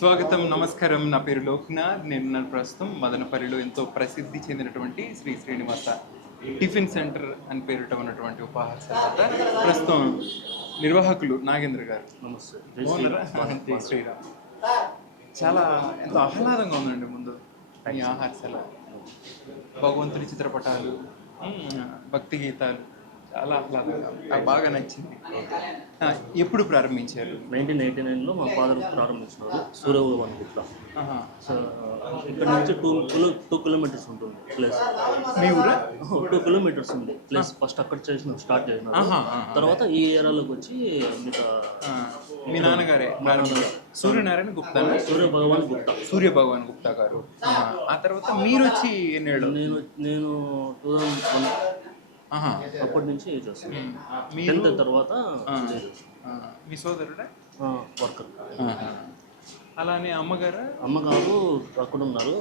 నా పేరు లోక్నాథ్ నేను నా ప్రస్తుతం మదనపల్లిలో ఎంతో ప్రసిద్ధి చెందినటువంటి శ్రీ శ్రీనివాస టిఫిన్ సెంటర్ అని పేరిట ఉన్నటువంటి ఉపాహార వద్ద ప్రస్తుతం నిర్వాహకులు నాగేంద్ర గారు. నమస్తే. శ్రీరామ్. చాలా ఎంతో ఆహ్లాదంగా ఉందండి ముందు ఈ ఆహారశాల భగవంతుడి చిత్రపటాలు భక్తి గీతాలు. చాలా ఆహ్లాదంగా. నాకు బాగా నచ్చింది. ఆ, ఎప్పుడు ప్రారంభించారు? నైన్టీన్ ఎయిటీ నైన్లో మా ఫాదర్ ప్రారంభించినారు గుట్ల. ఆహా. సో ఇక్కడ నుంచి టూ కిలో టూ కిలోమీటర్స్ ఉంటుంది ప్లేస్. మీ ఊరా? టూ కిలోమీటర్స్ ఉంది ప్లేస్. ఫస్ట్ అక్కడ చేసిన స్టార్ట్ ఆహా. తర్వాత ఈ ఏరియాలోకి వచ్చి మిగతా మీ నాన్నగారే సూర్యనారాయణ గుప్తా సూర్య భగవాన్ గుట్ట సూర్య భగవాన్ గుప్తా గారు. ఆ తర్వాత మీరు వచ్చి ఎన్నేళ్ళు? నేను నేను టూ థౌజండ్ వన్ ఆహా. అప్పటి నుంచి చేస్తాను టెన్త్ తర్వాత ఆ, మీ సోదరుడా? వర్కర్. అలానే అమ్మగారు? అమ్మగారు అక్కడ ఉన్నారు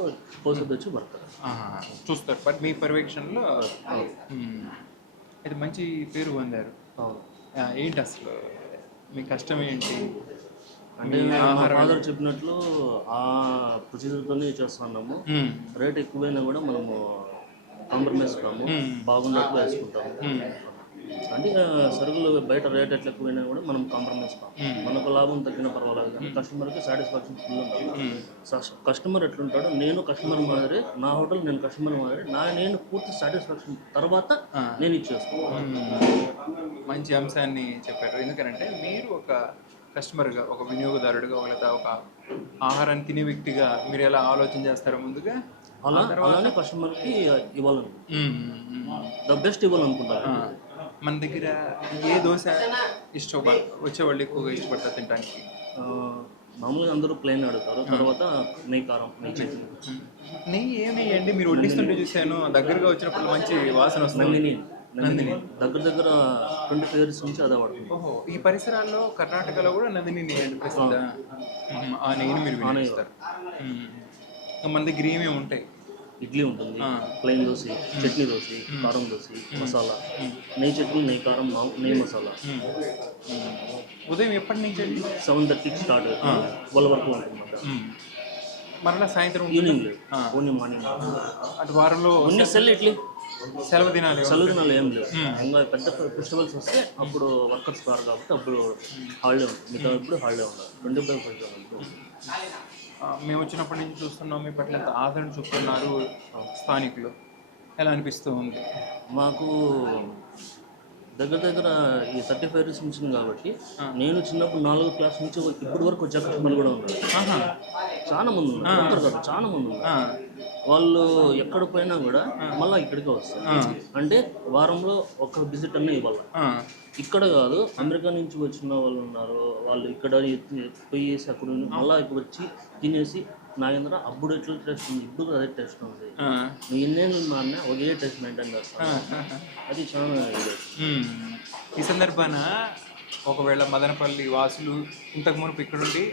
పోసెడ్ వచ్చి వర్కర్. చూస్తారు బట్ మీ పర్యవేక్షణలో ఇది మంచి పేరు పొందారు. ఏంటి అసలు? మీ కష్టం ఏంటి? అంటే ఫాదర్ చెప్పినట్లు ఆ ప్రొసీజర్తోనే చేస్తున్నాము. రేట్ ఎక్కువైనా కూడా మనము కాంప్రమైజ్ కాము బాగున్నట్లు వేసుకుంటాము. అంటే సరుకులు బయట రేట్ ఎట్లా ఎక్కువైనా కూడా మనం కాంప్రమైజ్ కాము మనకు లాభం తగ్గిన పర్వాలేదు కానీ కస్టమర్కి సాటిస్ఫాక్షన్ ఫుల్ ఉంటుంది. స- కస్టమర్ ఎట్లుంటాడో నేను కస్టమర్ మాదిరి నా హోటల్ నేను కస్టమర్ మాదిరి నా నేను పూర్తి సాటిస్ఫాక్షన్ తర్వాత నేను ఇచ్చేస్తాను. మంచి అంశాన్ని చెప్పారు. ఎందుకంటే మీరు ఒక కస్టమర్గా ఒక వినియోగదారుడిగా లేదా ఒక ఆహారాన్ని తినే వ్యక్తిగా మీరు ఎలా ఆలోచన చేస్తారో ముందుగా అలా అలానే కస్టమర్కి ఇవ్వాలను మ్, మ్, మ్. ద బెస్ట్ ఇవ్వాలనుకుంటాను మన దగ్గర ఏ దోశ ఇష్టం వచ్చేవాళ్ళు ఎక్కువగా ఇష్టపడతారు తినడానికి మామూలుగా అందరూ ప్లేన్ అడుగుతారు. తర్వాత నెయ్యి కారం నెయ్యి ఏ నెయ్యి అండి? మీరు వడ్డిస్తుంటే చూశాను. దగ్గరగా వచ్చినప్పుడు మంచి వాసన వస్తుంది. నందిని. నందిని. దగ్గర దగ్గర ట్వంటీ ఫైవ్ ఇయర్స్ నుంచి అదే వాడుతుంది. ఓహో ఈ పరిసరాల్లో కర్ణాటకలో కూడా నందిని ప్రసిద్ధ. ఆ. నెయ్యిని మీరు వినియోగిస్తారు మన దగ్గర ఏమేమి ఉంటాయి? ఇడ్లీ ఉంటుంది ప్లెయిన్ దోశ చట్నీ దోశ కారం దోశ మసాలా. నెయ్యి చట్నీ నెయ్యి కారం నెయ్యి మసాలా. ఉదయం ఎప్పటి నుంచి అండి? సెవెన్ థర్టీకి స్టార్ట్ ట్వెల్వ్ వరకు ఉంటుంది. మరలా సాయంత్రం ఈవినింగ్ లేదు. Only morning. అటు వారంలో ఓన్లీ సెల్ ఇడ్లీ సెలవు దినాలు? సెలవు దినాలు ఏం లేవు ఇంకా పెద్ద ఫెస్టివల్స్ వస్తే అప్పుడు వర్కర్స్ కారు కాబట్టి అప్పుడు హాలిడే ఉంటుంది. మిగతా ఇప్పుడు హాలిడే ఉండదు. ట్వంటీ ఫైవ్ ఫెస్టివల్ మేము వచ్చినప్పటి నుంచి చూస్తున్నాం మీ పట్ల ఎంత ఆదరణ చూపుతున్నారు స్థానికులు. ఎలా అనిపిస్తూ ఉంది? మాకు దగ్గర దగ్గర ఈ థర్టీ ఫైవ్ ఇయర్స్ నుంచి కాబట్టి నేను చిన్నప్పుడు నాలుగో క్లాస్ నుంచి ఇప్పటి వరకు వచ్చే కస్టమర్లు కూడా ఉన్నారు. చాలా మంది ఉన్నారు. ఒక్కరు కాదు చాలా మంది ఉన్నారు. వాళ్ళు ఎక్కడ పోయినా కూడా మళ్ళీ ఇక్కడికే వస్తారు. అంటే వారంలో ఒక విజిట్ అన్నీ ఇవ్వాలి. ఇక్కడ కాదు అమెరికా నుంచి వచ్చిన వాళ్ళు ఉన్నారు. వాళ్ళు ఇక్కడ పోయేసి అక్కడ మళ్ళీ ఇక్కడ వచ్చి తినేసి నాగేంద్ర అప్పుడు ఎట్లా టేస్ట్ ఉంది? ఇప్పుడు అదే టేస్ట్ ఉంది. నువ్వు ఎన్నేళ్ళు మారినా ఒకే టేస్ట్ మెయింటైన్ చేస్తాను అది చాలా. ఈ సందర్భాన ఒకవేళ మదనపల్లి వాసులు ఇంతకు మునుపు ఇక్కడుండి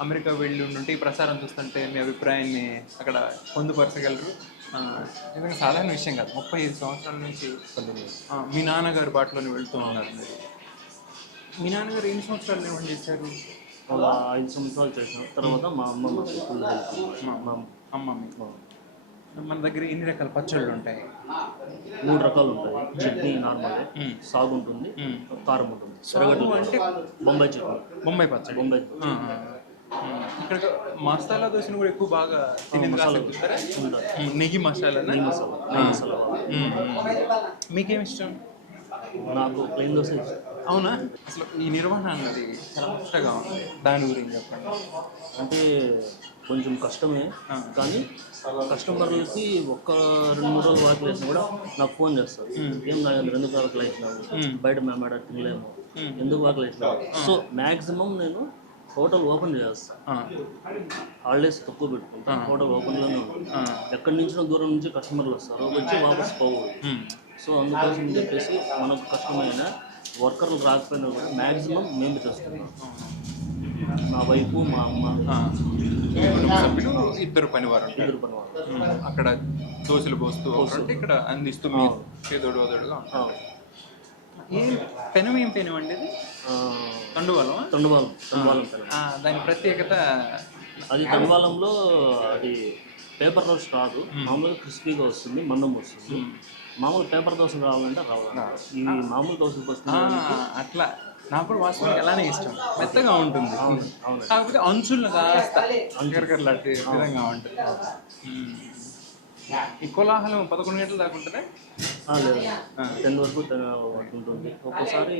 అమెరికా వెళ్ళి ఉంటే ఈ ప్రసారం చూస్తుంటే మీ అభిప్రాయాన్ని అక్కడ పొందుపరచగలరు. నిజంగా సాధారణ విషయం కాదు. ముప్పై ఐదు సంవత్సరాల నుంచి మీ నాన్నగారు బాటలోనే వెళ్తూ ఉన్నారు. మీరు. మీ నాన్నగారు ఎన్ని సంవత్సరాలు నిర్వహణ చేశారు? ఐదు సంవత్సరాలు చేసిన తర్వాత మా అమ్మ మాకు ఫుల్ హెల్ప్ మా. అమ్మ. మీకు మన దగ్గర ఎన్ని రకాల పచ్చళ్ళు ఉంటాయి? మూడు రకాలు ఉంటాయి. చట్నీ నార్మల్ సాగు ఉంటుంది కారం ఉంటుంది. అంటే బొంబాయి చట్నీ. బొంబాయి పచ్చడి. బొంబాయి. ఇక్కడ మసాలా దోశను కూడా ఎక్కువ బాగా తినేందుకు నెయ్యి మసాలా నెయ్యి మసాలా నెయ్యి మసాలా. మీకేం ఇష్టం? నాకు ప్లెయిన్ దోశ. అవునా? అసలు ఈ నిర్వహణ అన్నది చాలా ముచ్చటగా ఉంది. దాని గురించి చెప్పండి. అంటే కొంచెం కష్టమే. కానీ కస్టమర్లకి ఒక్క రెండు మూడు రోజులు వాకి వేసినా కూడా నాకు ఫోన్ చేస్తారు. ఏం నాగేంద్ర ఎందుకు వాకి వేసినావు బయట మేము ఆడ తినలేము. ఎందుకు వాకి వేసినావు సో మ్యాక్సిమం నేను హోటల్ ఓపెన్ చేస్తాను ఆ, హాలిడేస్ తక్కువ పెట్టుకుంటాను హోటల్ ఓపెన్లోనే ఉంటుంది ఆ. ఎక్కడి నుంచో దూరం నుంచి కస్టమర్లు వస్తారు. వచ్చి వాపస్ పోకూడదు. ఉమ్, సో అందుకోసం చెప్పేసి మనకు కష్టమైన వర్కర్లు రాకపోయినా కూడా మ్యాక్సిమం మేము చేసుకుంటాం నా వైపు మా అమ్మ. మీ ఇద్దరు పనివారు ఇద్దరు పని వాళ్ళు ఉమ్, అక్కడ దోశలు పోస్తూ ఇక్కడ అందిస్తూ మీ చేదోడు వదోడుగా ఉంటారు. ఏం పెనం ఏం పెనం అండి ఇది? తొండవాళ్ళం తొండవాళ్ళం పని దాని ప్రత్యేకత? అది దంగాలంలో అది పేపర్ రోస్ట్ రాదు. మామూలుగా క్రిస్పీగా వస్తుంది మందం వస్తుంది. మామూలు పేపర్ దోశలు రావాలంటే రావాలి ఇవి మామూలు దోశలకు వస్తుంది అట్లా. నాకు కూడా వాస్తవానికి అలానే ఇష్టం. మెత్తగా ఉంటుంది. కాకపోతే అంచులను కాస్త అంకరకరలాంటి విధంగా ఉంటుంది. ఈ కోలాహలం పదకొండు గంటలు దాకా ఉంటుందా? టెన్ వరకు ఉంటుంది ఒక్కోసారి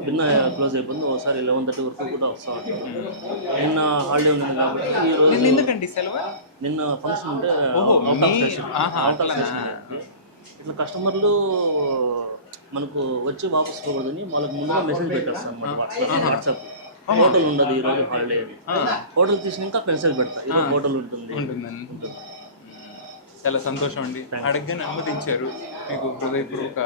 నిన్న క్లోజ్ అయిపోయింది ఒకసారి లెవెన్ థర్టీ వరకు కూడా వస్తా ఉంటుంది. నిన్న హాలిడే ఉంది కాబట్టి ఈ రోజు నిన్న ఎందుకండి సెలవు? నిన్న ఫంక్షన్ ఉంటే అవుట్ ఆఫ్ ఇట్లా కస్టమర్లు మనకు వచ్చి వాపస్ పోకూడదని వాళ్ళకి ముందుగా మెసేజ్ పెట్టేస్తాను అనమాట వాట్సాప్ వాట్సాప్ హోటల్ ఉండదు ఈ రోజు హాలిడే హోటల్ తీసినాక మెసేజ్ పెడతా. హోటల్ ఉంటుంది. చాలా సంతోషం అండి. అడగగానే అనుమతించారు. మీకు హృదయపూర్వక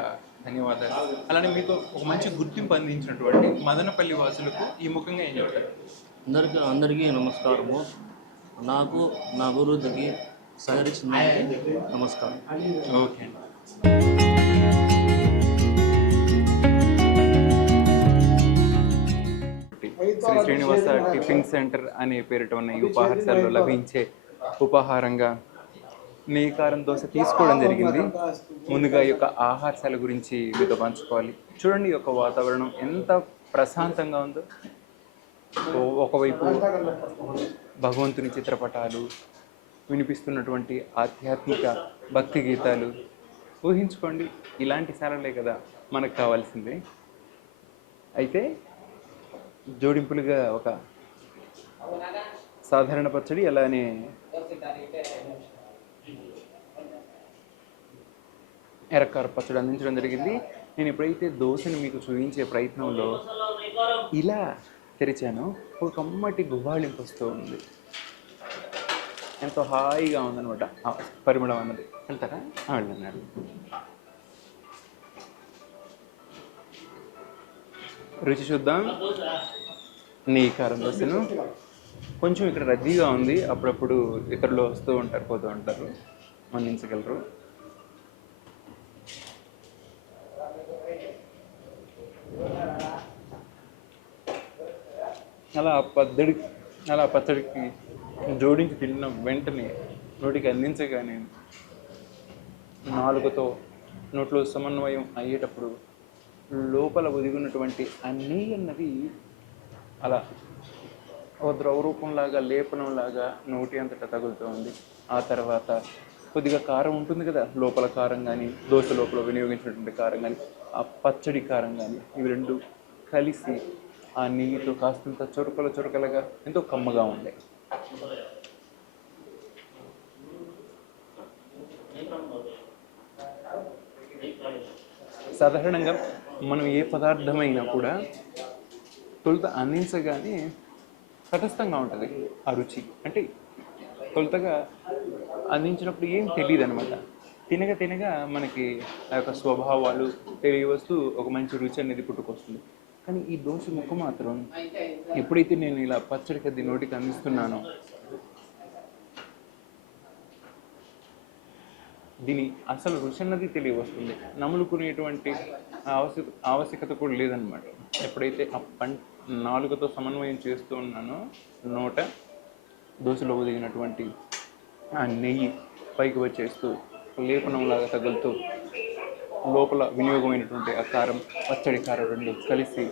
ధన్యవాదాలు. అలానే మీకు ఒక మంచి గుర్తింపు అందించినటువంటి మదనపల్లి వాసులకు ఈ ముఖంగా ఏం చెప్తారు? అందరికీ అందరికీ నమస్కారము. నాకు నా అభివృద్ధికి సహకరించినందుకు నమస్కారం. ఓకే అండి. శ్రీ శ్రీనివాస టిఫిన్ సెంటర్ అనే పేరిట ఉన్న ఈ ఉపాహారశాలలో లభించే ఉపాహారంగా నెయ్యి కారం దోశ తీసుకోవడం జరిగింది. ముందుగా ఈ యొక్క ఆహారశాల గురించి మీతో పంచుకోవాలి. చూడండి ఈ యొక్క వాతావరణం ఎంత ప్రశాంతంగా ఉందో. ఒకవైపు భగవంతుని చిత్రపటాలు వినిపిస్తున్నటువంటి ఆధ్యాత్మిక భక్తి గీతాలు. ఊహించుకోండి ఇలాంటి శాలలే కదా మనకు కావాల్సింది. అయితే జోడింపులుగా ఒక సాధారణ పచ్చడి అలానే ఎరకార పచ్చడి అందించడం జరిగింది. నేను ఎప్పుడైతే దోశని మీకు చూపించే ప్రయత్నంలో ఇలా తెరిచానో ఒక కమ్మటి గుబాళింపు వస్తూ ఉంది. ఎంతో హాయిగా ఉందనమాట పరిమళం అన్నది. వెళ్తారా? వెళ్ళన్నాడు రుచి చూద్దాం. నెయ్యి కారం దోశను. కొంచెం ఇక్కడ రద్దీగా ఉంది. అప్పుడప్పుడు ఇతరులు వస్తూ ఉంటారు పోతూ ఉంటారు. మన్నించగలరు. అలా ఆ అలా ఆ పచ్చడికి జోడించి తిన్న వెంటనే నోటికి అందించగానే నాలుగుతో నోట్లో సమన్వయం అయ్యేటప్పుడు లోపల ఒదిగినటువంటి అన్నీ అన్నవి అలా ఓ ద్రవ రూపంలాగా లేపనంలాగా నోటి అంతటా తగులుతూ ఉంది. ఆ తర్వాత కొద్దిగా కారం ఉంటుంది కదా లోపల కారం కానీ దోశ లోపల వినియోగించినటువంటి కారం కానీ ఆ పచ్చడి కారం కానీ ఇవి రెండు కలిసి ఆ నెయ్యితో కాస్తంత చురకల చురకలుగా ఎంతో కమ్మగా ఉండే. సాధారణంగా మనం ఏ పదార్థమైనా కూడా తొలుత అందించగానే తటస్థంగా ఉంటుంది ఆ రుచి. అంటే తొలుతగా అందించినప్పుడు ఏం తెలియదు అనమాట తినగా తినగా మనకి ఆ యొక్క స్వభావాలు తెలియవస్తూ ఒక మంచి రుచి అనేది పుట్టుకొస్తుంది. కానీ ఈ దోశ ముక్క మాత్రం ఎప్పుడైతే నేను ఇలా పచ్చడి కద్ది నోటికి అందిస్తున్నానో దీని అసలు రుచి అన్నది తెలియవస్తుంది. నములుకునేటువంటి ఆవశ్యక ఆవశ్యకత కూడా లేదనమాట ఎప్పుడైతే ఆ పం నాలుగుతో సమన్వయం చేస్తూ ఉన్నానో నోట దోశలో ఒదిగినటువంటి ఆ నెయ్యి పైకి వచ్చేస్తూ లేపనంలాగా తగులుతూ లోపల వినియోగమైనటువంటి ఆ కారం పచ్చడి కారం రెండు కలిసి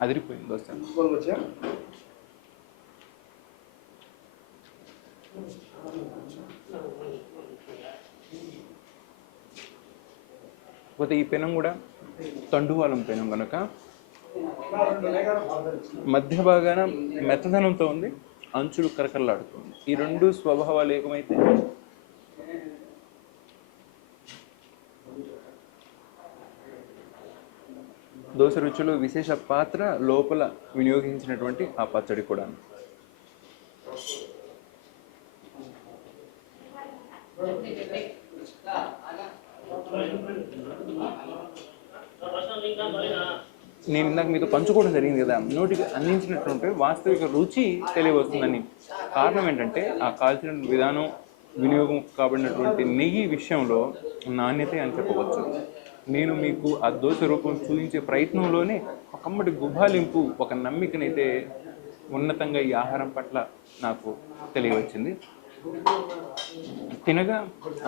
అదిరిపోయింది దోశ. కాకపోతే ఈ పెనం కూడా తండువాలం పెనం కనుక మధ్య భాగాన మెత్తదనంతో ఉంది అంచులు కరకరలాడుతుంది ఈ రెండు స్వభావాలు ఏకమైతే దోశ రుచిలో విశేష పాత్ర లోపల వినియోగించినటువంటి ఆ పచ్చడి కూడా. నేను ఇందాక మీతో పంచుకోవడం జరిగింది కదా నోటికి అందించినటువంటి వాస్తవిక రుచి తెలియవస్తుందని. కారణం ఏంటంటే ఆ కాల్చిన విధానం వినియోగం కాబడినటువంటి నెయ్యి విషయంలో నాణ్యత అని చెప్పవచ్చు. నేను మీకు ఆ దోశ రూపం చూపించే ప్రయత్నంలోనే ఒక కమ్మటి గుబాలింపు ఒక నమ్మికనైతే ఉన్నతంగా ఈ ఆహారం పట్ల నాకు తెలియవచ్చింది. తినగా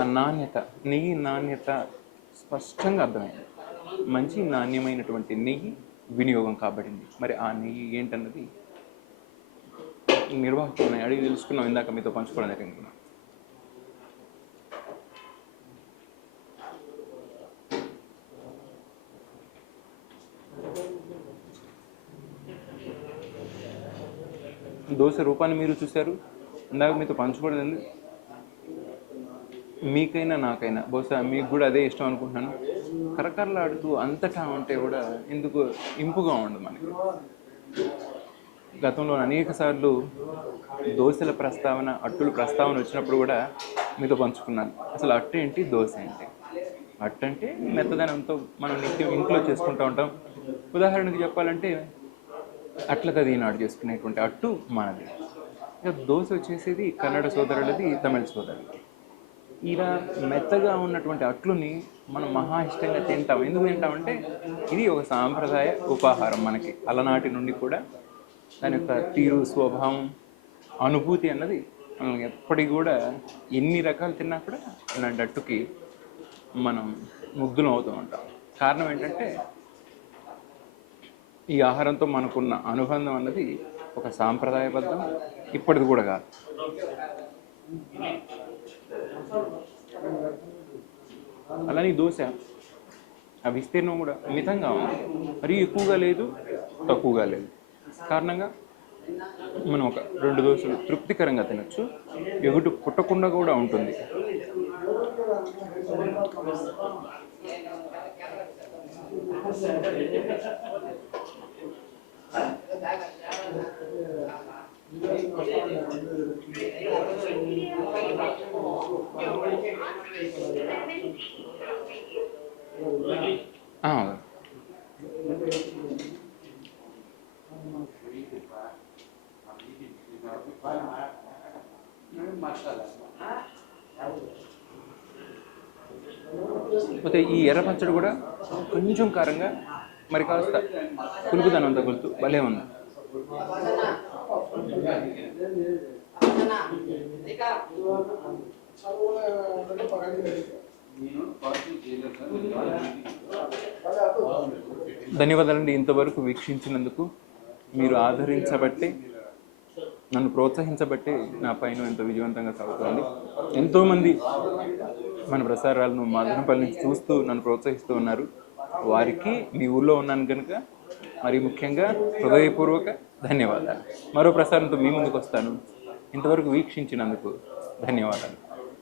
ఆ నాణ్యత నెయ్యి నాణ్యత స్పష్టంగా అర్థమైంది. మంచి నాణ్యమైనటువంటి నెయ్యి వినియోగం కాబడింది మరి ఆ నెయ్యి ఏంటన్నది నిర్వాహకులను అడిగి తెలుసుకున్నాం ఇందాక మీతో పంచుకోవడం జరిగింది. దోశ రూపాన్ని మీరు చూశారు? ఇందాక మీతో పంచుకోవడం మీకైనా నాకైనా బహుశా మీకు కూడా అదే ఇష్టం అనుకుంటున్నాను. కరకరలాడుతూ అంతటా ఉంటే కూడా ఎందుకు ఇంపుగా ఉండదు మనకి? గతంలో అనేక సార్లు దోశల ప్రస్తావన అట్టుల ప్రస్తావన వచ్చినప్పుడు కూడా మీతో పంచుకున్నాను. అసలు అట్టు ఏంటి? దోశ ఏంటి అట్టు అంటే మెత్తదనంతో మనం నిత్యం ఇంట్లో చేసుకుంటూ ఉంటాం. ఉదాహరణకి చెప్పాలంటే అట్ల తది చేసుకునేటువంటి అట్టు మనది. ఇక దోశ వచ్చేసేది కన్నడ సోదరులది తమిళ సోదరులది. ఇలా మెత్తగా ఉన్నటువంటి అట్లుని మనం మహా ఇష్టంగా తింటాం. ఎందుకు తింటామంటే ఇది ఒక సాంప్రదాయ ఉపాహారం మనకి. అలనాటి నుండి కూడా దాని యొక్క తీరు స్వభావం అనుభూతి అన్నది మనం ఎప్పటికి కూడా ఎన్ని రకాలు తిన్నా కూడా ఇలాంటి అట్టుకి మనం ముగ్ధులం అవుతూ ఉంటాం. కారణం ఏంటంటే ఈ ఆహారంతో మనకున్న అనుబంధం అన్నది ఒక సాంప్రదాయబద్ధం ఇప్పటిది కూడా కాదు. అలానే ఈ దోశ ఆ విస్తీర్ణం కూడా మితంగా ఉంది. మరీ ఎక్కువగా లేదు తక్కువగా లేదు. కారణంగా మనం ఒక రెండు దోశలు తృప్తికరంగా తినొచ్చు ఎగుటు పుట్టకుండా కూడా ఉంటుంది. Ah, Thank you. పోతే ఈ ఎర్ర పచ్చడి కూడా కొంచెం కారంగా మరి కాస్త పులుపుదనం తగులుతూ భలే ఉంది. ధన్యవాదాలండి ఇంతవరకు వీక్షించినందుకు. మీరు ఆదరించబట్టి నన్ను ప్రోత్సహించబట్టే నా పైన ఎంతో విజయవంతంగా సాగుతుంది. ఎంతోమంది మన ప్రసారాలను మదనపల్లి నుంచి చూస్తూ నన్ను ప్రోత్సహిస్తూ ఉన్నారు. వారికి మీ ఊళ్ళో ఉన్నాను కనుక మరి ముఖ్యంగా హృదయపూర్వక ధన్యవాదాలు. మరో ప్రసారంతో మీ ముందుకు వస్తాను ఇంతవరకు వీక్షించినందుకు ధన్యవాదాలు.